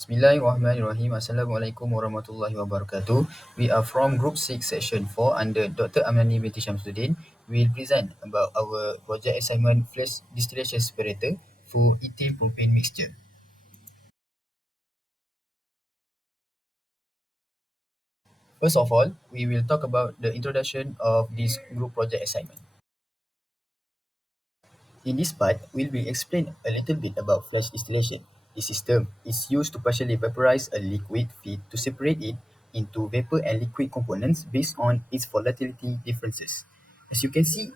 Bismillahirrahmanirrahim. Assalamualaikum warahmatullahi wabarakatuh. We are from Group 6, Section 4 under Dr. Amani binti Shamsuddin. We will present about our project assignment flash distillation separator for ethane propane mixture. First of all, we will talk about the introduction of this group project assignment. In this part, we will explain a little bit about flash distillation. The system is used to partially vaporize a liquid feed to separate it into vapor and liquid components based on its volatility differences. As you can see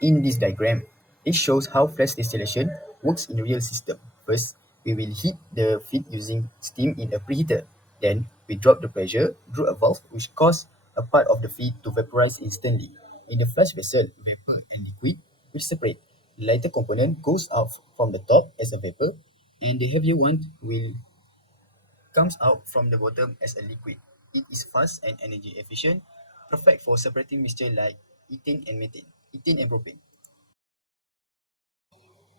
in this diagram, it shows how flash distillation works in a real system. First, we will heat the feed using steam in a preheater. Then, we drop the pressure through a valve which causes a part of the feed to vaporize instantly. In the flash vessel, vapor and liquid will separate. The lighter component goes out from the top as a vapor, and the heavier one will comes out from the bottom as a liquid. It is fast and energy efficient, perfect for separating mixture like ethane and propane.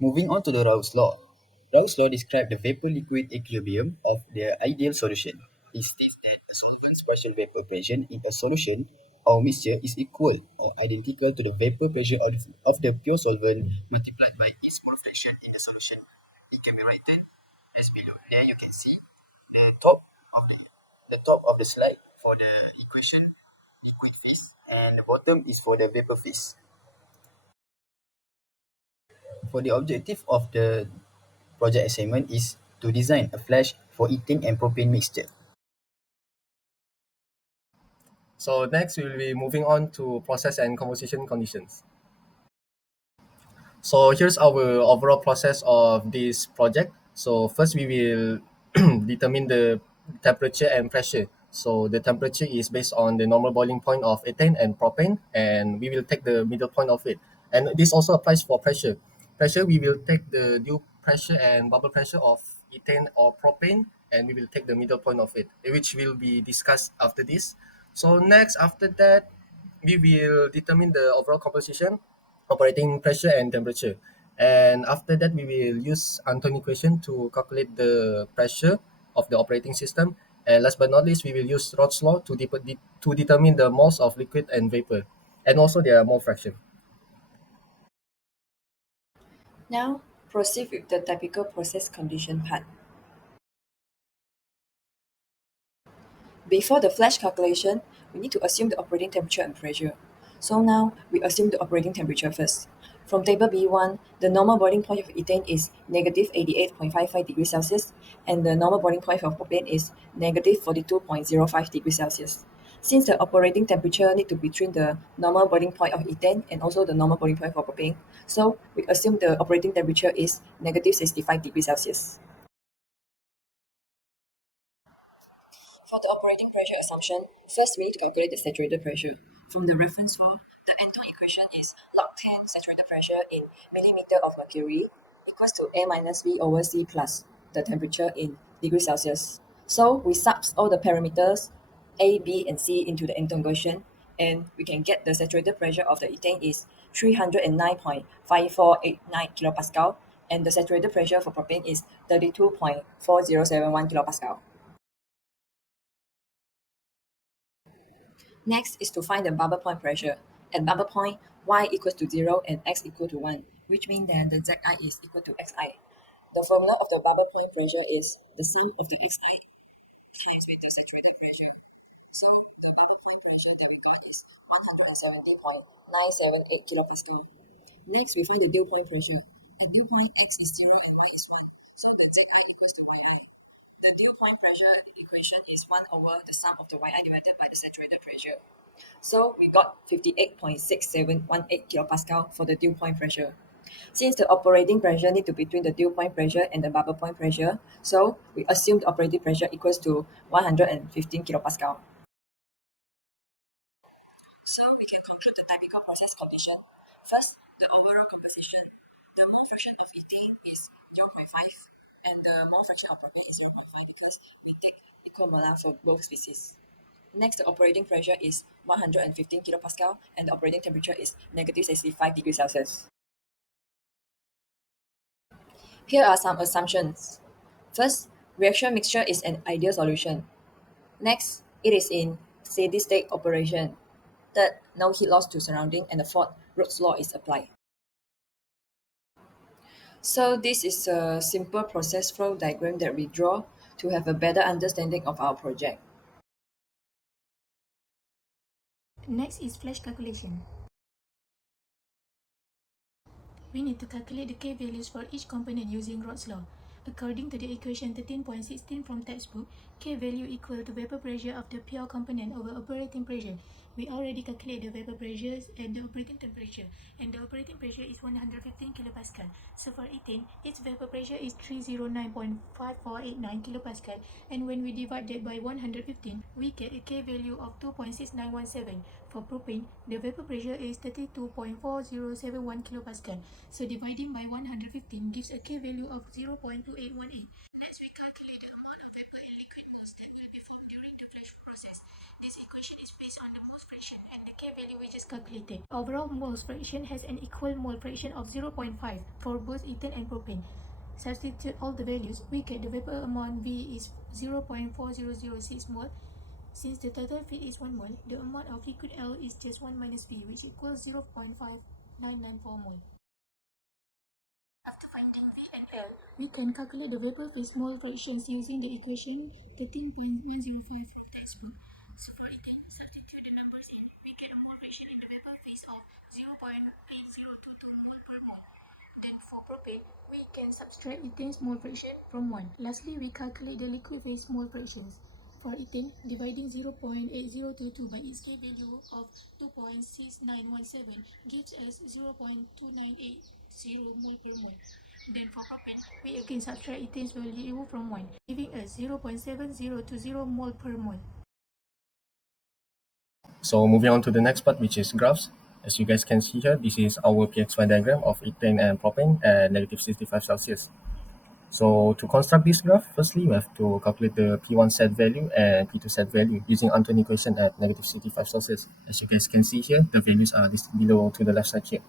Moving on to the Raoult's law. Raoult's law describes the vapor-liquid equilibrium of the ideal solution. It states that the solvent's partial vapor pressure in a solution or mixture is equal or identical to the vapor pressure of the pure solvent multiplied by its mole fraction in the solution. It can be written as below. There you can see the top of the slide for the equation liquid phase, and the bottom is for the vapor phase. For the objective of the project assignment is to design a flash for ethane and propane mixture. So next we will be moving on to process and composition conditions. So here's our overall process of this project. So first we will determine the temperature and pressure. So the temperature is based on the normal boiling point of ethane and propane, and we will take the middle point of it. And this also applies for pressure. Pressure, we will take the dew pressure and bubble pressure of ethane or propane, and we will take the middle point of it, which will be discussed after this. So next, after that, we will determine the overall composition, operating pressure and temperature. And after that, we will use Anton equation to calculate the pressure of the operating system. And last but not least, we will use Rod's law to determine the moles of liquid and vapor, and also their mole fraction. Now, proceed with the typical process condition part. Before the flash calculation, we need to assume the operating temperature and pressure. So now, we assume the operating temperature first. From table B1, the normal boiling point of ethane is negative 88.55 degrees Celsius, and the normal boiling point of propane is negative 42.05 degrees Celsius. Since the operating temperature need to be between the normal boiling point of ethane and also the normal boiling point for propane, so we assume the operating temperature is negative 65 degrees Celsius. For the operating pressure assumption, first we need to calculate the saturated pressure. From the reference form, the Anton equation is log 10 saturated pressure in millimeter of mercury equals to A minus V over C plus the temperature in degrees Celsius. So we subs all the parameters A, B, and C into the Anton equation, and we can get the saturated pressure of the ethane is 309.5489 kilopascal, and the saturated pressure for propane is 32.4071 kilopascal. Next is to find the bubble point pressure. At bubble point, y equals to 0 and x equal to 1, which means that the zi is equal to xi. The formula of the bubble point pressure is the sum of the xi times with the saturated pressure. So the bubble point pressure that we got is 170.978 kilopascal. Next, we find the dew point pressure. At dew point, x is 0 and y is 1. So the zi equals to yi. The dew point pressure equation is 1 over the sum of the yi divided by the saturated pressure. So we got 58.6718 kilopascal for the dew point pressure. Since the operating pressure need to be between the dew point pressure and the bubble point pressure, so we assume the operating pressure equals to 115 kilopascal. So we can conclude the typical process condition. First, the overall composition. The mole fraction of ethane is 0.5 and the mole fraction of propane is 0.5 because we take equal molar for both species. Next, the operating pressure is 115 kilopascal and the operating temperature is negative 65 degrees Celsius. Here are some assumptions. First, Reaction mixture is an ideal solution. Next, it is in steady state operation. Third, no heat loss to surrounding, and the fourth, Rooke's law is applied. So this is a simple process flow diagram that we draw to have a better understanding of our project. Next is flash calculation. We need to calculate the K values for each component using Rod's law. According to the equation 13.16 from textbook, K value equal to vapor pressure of the pure component over operating pressure. We already calculate the vapor pressures and the operating temperature, and the operating pressure is 115 kilopascal. So for ethane, its vapor pressure is 309.5489 kilopascal, and when we divide that by 115, we get a K value of 2.6917. For propane, the vapor pressure is 32.4071 kilopascal. So dividing by 115 gives a K value of 0.2818. Next, we calculate the amount of vapor and liquid moles that will be formed during the flash process. This equation is based on the moles fraction and the K value we just calculated. Overall moles fraction has an equal mole fraction of 0.5 for both ethane and propane. Substitute all the values, we get the vapor amount V is 0.4006 mole. Since the total feed is 1 mole, the amount of liquid L is just 1 minus V, which equals 0.5994 mole. After finding V and L, we can calculate the vapor phase mole fractions using the equation 13.105 from textbook. So for ethane, substitute the numbers in, we get a mole fraction in the vapor phase of 0.8022 mole per mole. Then for propane, we can subtract ethane's mole fraction from 1. Lastly, we calculate the liquid phase mole fractions. For ethane, dividing 0.8022 by its K value of 2.6917 gives us 0.2980 mole per mole. Then for propane, we again subtract ethane's value from 1, giving us 0.7020 mole per mole. So moving on to the next part, which is graphs. As you guys can see here, this is our PXY diagram of ethane and propane at negative 65 Celsius. So to construct this graph, firstly, we have to calculate the P1 set value and P2 set value using Antoine equation at negative 65 Celsius. As you guys can see here, the values are listed below to the left side here.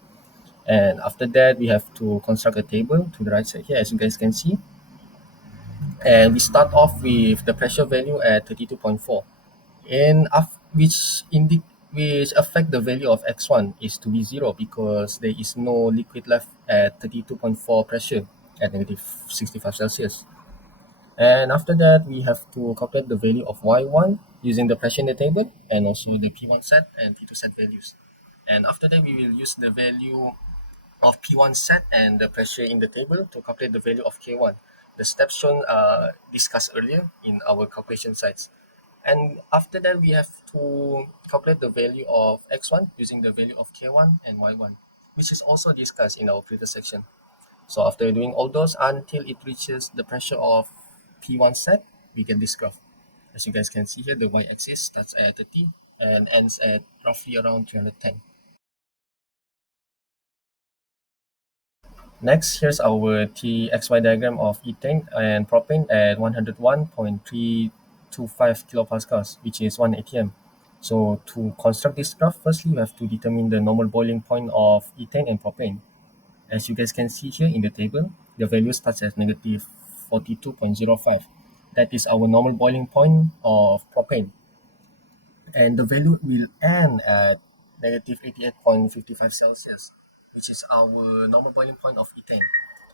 And after that, we have to construct a table to the right side here, as you guys can see. And we start off with the pressure value at 32.4, and which affect the value of x1 is to be 0 because there is no liquid left at 32.4 pressure at negative 65 Celsius. And after that, we have to calculate the value of y1 using the pressure in the table and also the P1 set and P2 set values. And after that, we will use the value of P1 set and the pressure in the table to calculate the value of K1. The steps shown are discussed earlier in our calculation sites. And after that, we have to calculate the value of x1 using the value of k1 and y1, which is also discussed in our previous section. So after doing all those until it reaches the pressure of P1 set, we get this graph. As you guys can see here, the y-axis starts at 30 and ends at roughly around 310. Next, here's our TXY diagram of ethane and propane at 101.325 kilopascals, which is 1 atm. So to construct this graph, firstly, we have to determine the normal boiling point of ethane and propane. As you guys can see here in the table, the value starts at negative 42.05. That is our normal boiling point of propane. And the value will end at negative 88.55 Celsius, which is our normal boiling point of ethane.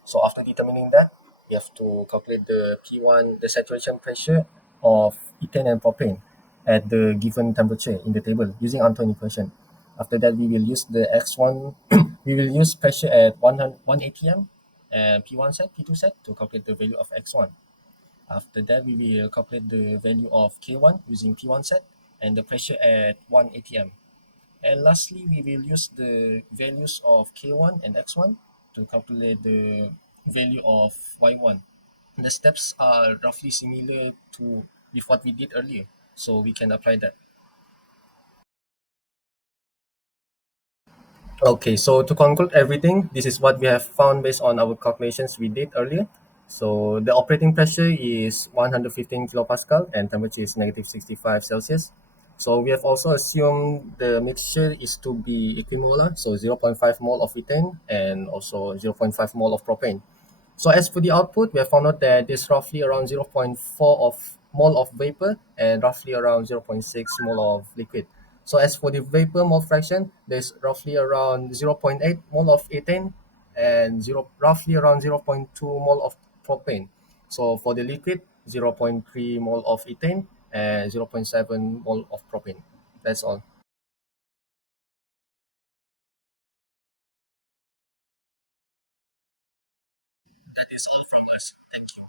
So after determining that, we have to calculate the P1, the saturation pressure of ethane and propane at the given temperature in the table using Antoine equation. After that, we will use the X1, we will use pressure at 1 atm and P1 set, P2 set to calculate the value of X1. After that, we will calculate the value of K1 using P1 set and the pressure at 1 atm. And lastly, we will use the values of K1 and X1 to calculate the value of Y1. The steps are roughly similar to with what we did earlier, so we can apply that. Okay, so to conclude everything, this is what we have found based on our calculations we did earlier. So the operating pressure is 115 kilopascal and temperature is negative 65 Celsius. So we have also assumed the mixture is to be equimolar, so 0.5 mole of ethane and also 0.5 mole of propane. So as for the output, we have found out that there's roughly around zero point 0.4 of mole of vapor and roughly around zero point 0.6 mole of liquid. So as for the vapor mole fraction, there's roughly around zero point 0.8 mole of ethane and roughly around zero point 0.2 mole of propane. So for the liquid, zero point 0.3 mole of ethane and zero point 0.7 mole of propane. That's all. That is all from us. Thank you.